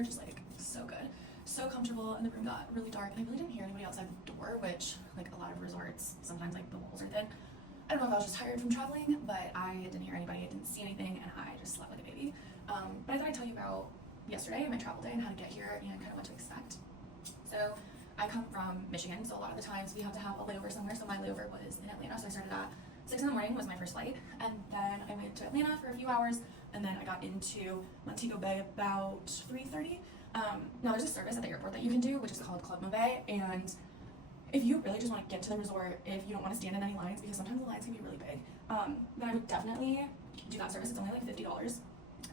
are just like so good, so comfortable, and the room got really dark, and I really didn't hear anybody outside the door, which like a lot of resorts, sometimes like the walls are thin. I don't know if I was just tired from traveling, but I didn't hear anybody, I didn't see anything, and I just slept like a baby. But I thought I'd tell you about yesterday, my travel day, and how to get here and kind of what to expect. So I come from Michigan, so a lot of the times we have to have a layover somewhere. So my layover was in Atlanta, so I started at 6 in the morning was my first flight, and then I went to Atlanta for a few hours, and then I got into Montego Bay about 3:30. Now there's a service at the airport that you can do, which is called Club Move, and if you really just want to get to the resort, if you don't want to stand in any lines, because sometimes the lines can be really big, then I would definitely do that service. It's only like $50.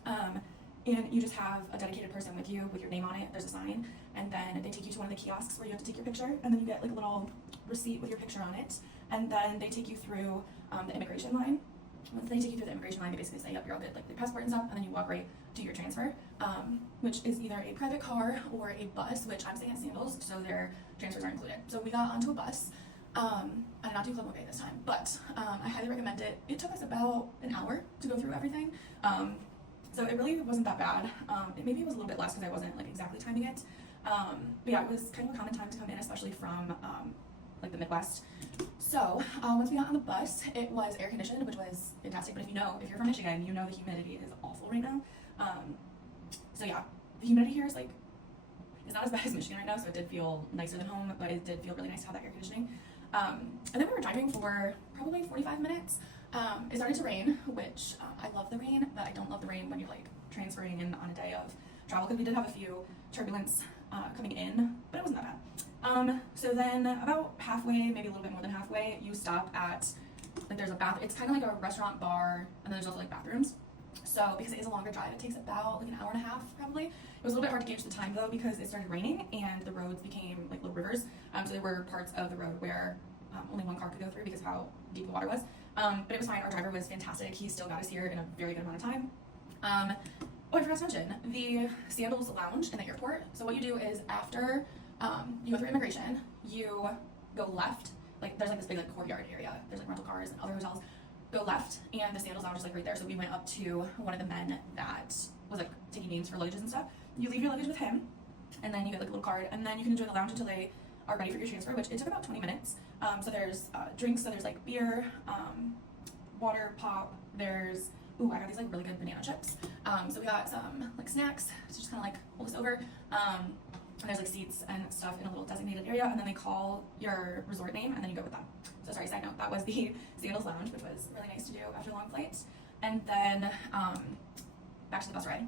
And you just have a dedicated person with you with your name on it. There's a sign, and then they take you to one of the kiosks where you have to take your picture, and then you get like a little receipt with your picture on it, and then they take you through the immigration line. Once they take you through the immigration line, they basically say, yep, you're all good, like your passport and stuff, and then you walk right to your transfer, which is either a private car or a bus, which I'm staying at Sandals, so their transfers are included. So we got onto a bus. I did not do Club Move this time, but I highly recommend it. It took us about an hour to go through everything. So it really wasn't that bad. Maybe it was a little bit less because I wasn't like exactly timing it. But yeah, it was kind of a common time to come in, especially from like the Midwest. So once we got on the bus, it was air conditioned, which was fantastic. But if you're from Michigan, you know the humidity is awful right now. So yeah, the humidity here is like, it's not as bad as Michigan right now, so it did feel nicer than home, but it did feel really nice to have that air conditioning. And then we were driving for probably 45 minutes. It started to rain, which I love the rain, but I don't love the rain when you're like transferring in on a day of travel, because we did have a few turbulence coming in, but it wasn't that bad. So then about halfway, maybe a little bit more than halfway, you stop at, like there's a bath, it's kind of like a restaurant bar, and then there's also like bathrooms. So because it is a longer drive, it takes about like an hour and a half probably. It was a little bit hard to gauge the time though, because it started raining and the roads became like little rivers. So there were parts of the road where only one car could go through because of how deep the water was. But it was fine. Our driver was fantastic. He still got us here in a very good amount of time. I forgot to mention the Sandals Lounge in the airport. So what you do is after you go through immigration, you go left. Like there's like this big like courtyard area. There's like rental cars and other hotels. Go left, and the Sandals Lounge is like right there. So we went up to one of the men that was like taking names for luggages and stuff. You leave your luggage with him, and then you get like a little card, and then you can enjoy the lounge until they are ready for your transfer, which it took about 20 minutes. So there's drinks, so there's like beer, water, pop, there's, ooh, I got these like really good banana chips. So we got some like snacks to just kind of like hold us over. And there's like seats and stuff in a little designated area, and then they call your resort name, and then you go with them. So sorry, side note, that was the Sandals Lounge, which was really nice to do after long flights. And then back to the bus ride.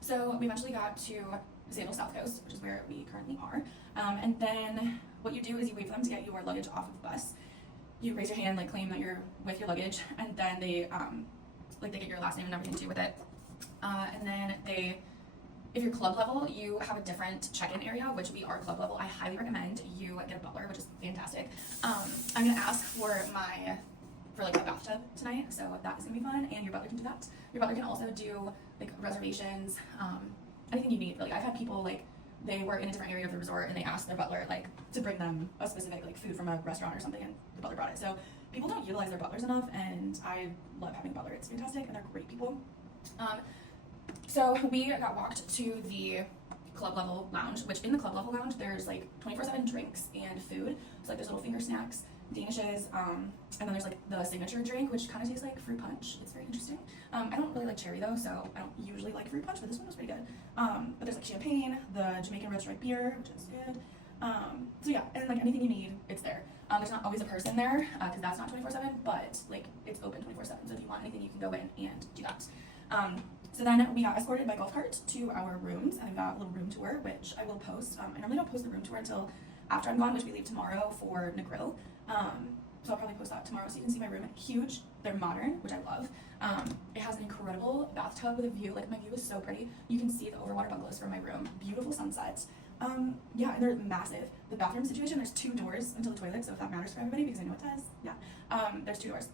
So we eventually got to Sandals South Coast, which is where we currently are. And then what you do is you wait for them to get your luggage off of the bus. You raise your hand, like claim that you're with your luggage, and then they like they get your last name and everything too with it. And then if you're club level, you have a different check-in area, which we are club level. I highly recommend you get a butler, which is fantastic. I'm gonna ask for like a bathtub tonight, so that is gonna be fun, and your butler can do that. Your butler can also do like reservations, anything you need. Like I've had people like they were in a different area of the resort and they asked their butler like to bring them a specific like food from a restaurant or something, and the butler brought it. So people don't utilize their butlers enough, and I love having a butler. It's fantastic, and they're great people. So we got walked to the club level lounge, which in the club level lounge there's like 24/7 drinks and food. So like there's little finger snacks, danishes, and then there's like the signature drink, which kind of tastes like fruit punch. It's very interesting. I don't really like cherry though, so I don't usually like fruit punch, but this one was pretty good. But there's like champagne, the Jamaican red stripe beer, which is good. So yeah, and like anything you need, it's there. There's not always a person there, because that's not 24/7, but like it's open 24/7. So if you want anything, you can go in and do that. So then we got escorted by golf cart to our rooms, and I got a little room tour, which I will post. I normally don't post the room tour until after I'm gone, which we leave tomorrow for Negril. So I'll probably post that tomorrow so you can see my room. Huge. They're modern, which I love. It has an incredible bathtub with a view. Like my view is so pretty. You can see the overwater bungalows from my room. Beautiful sunsets. Yeah, and they're massive. The bathroom situation, there's 2 doors until the toilet, so if that matters for everybody, because I know it does. Yeah. There's 2 doors.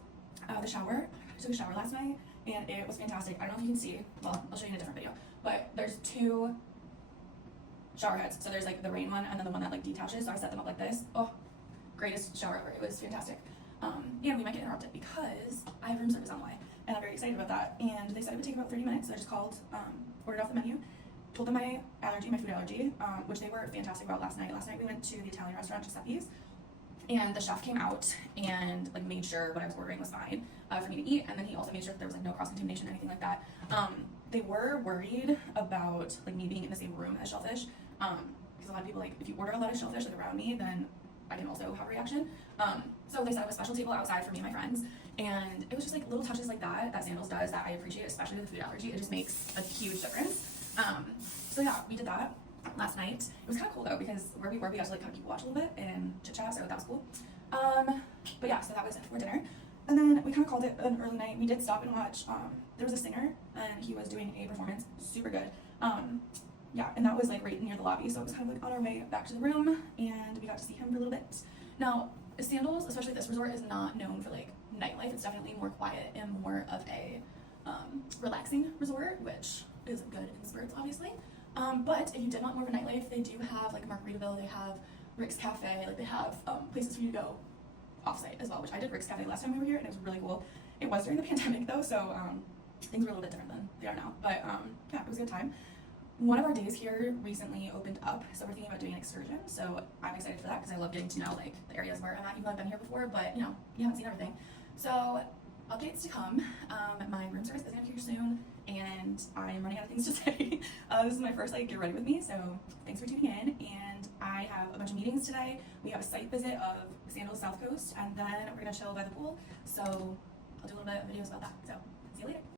The shower, I took a shower last night, and it was fantastic. I don't know if you can see, well, I'll show you in a different video, but there's 2 shower heads. So there's like the rain one and then the one that like detaches, so I set them up like this. Oh, greatest shower ever. It was fantastic. And we might get interrupted because I have room service on the way, and I'm very excited about that. And they said it would take about 30 minutes, so I just called, ordered off the menu, told them my allergy, my food allergy, which they were fantastic about last night. Last night we went to the Italian restaurant Giuseppe's, and the chef came out and like made sure what I was ordering was fine for me to eat, and then he also made sure that there was like no cross-contamination or anything like that. They were worried about like me being in the same room as shellfish, because a lot of people, like, if you order a lot of shellfish like around me, then I can also have a reaction. So they set up a special table outside for me and my friends, and it was just like little touches like that Sandals does that I appreciate, especially with food allergy. It just makes a huge difference. So yeah, we did that last night. It was kind of cool though, because where we were, we got to like kind of people watch a little bit and chit chat, so that was cool. But yeah, so that was it for dinner. And then we kind of called it an early night. We did stop and watch, there was a singer and he was doing a performance, super good. Yeah, and that was like right near the lobby, so it was kind of like on our way back to the room, and we got to see him for a little bit. Now, Sandals, especially this resort, is not known for like nightlife. It's definitely more quiet and more of a relaxing resort, which is good in spirits, obviously. But if you did want more of a nightlife, they do have like Margaritaville, they have Rick's Cafe, like they have places for you to go off-site as well, which I did Rick's Cafe last time we were here, and it was really cool. It was during the pandemic though, so things were a little bit different than they are now. But yeah, it was a good time. One of our days here recently opened up, so we're thinking about doing an excursion. So I'm excited for that because I love getting to know like the areas where I'm at, even though I've been here before, but you know, you haven't seen everything. So updates to come. My room service is gonna be here soon, and I'm running out of things to say. This is my first like get ready with me, so thanks for tuning in. And I have a bunch of meetings today. We have a site visit of Sandals South Coast, and then we're gonna chill by the pool. So I'll do a little bit of videos about that. So see you later.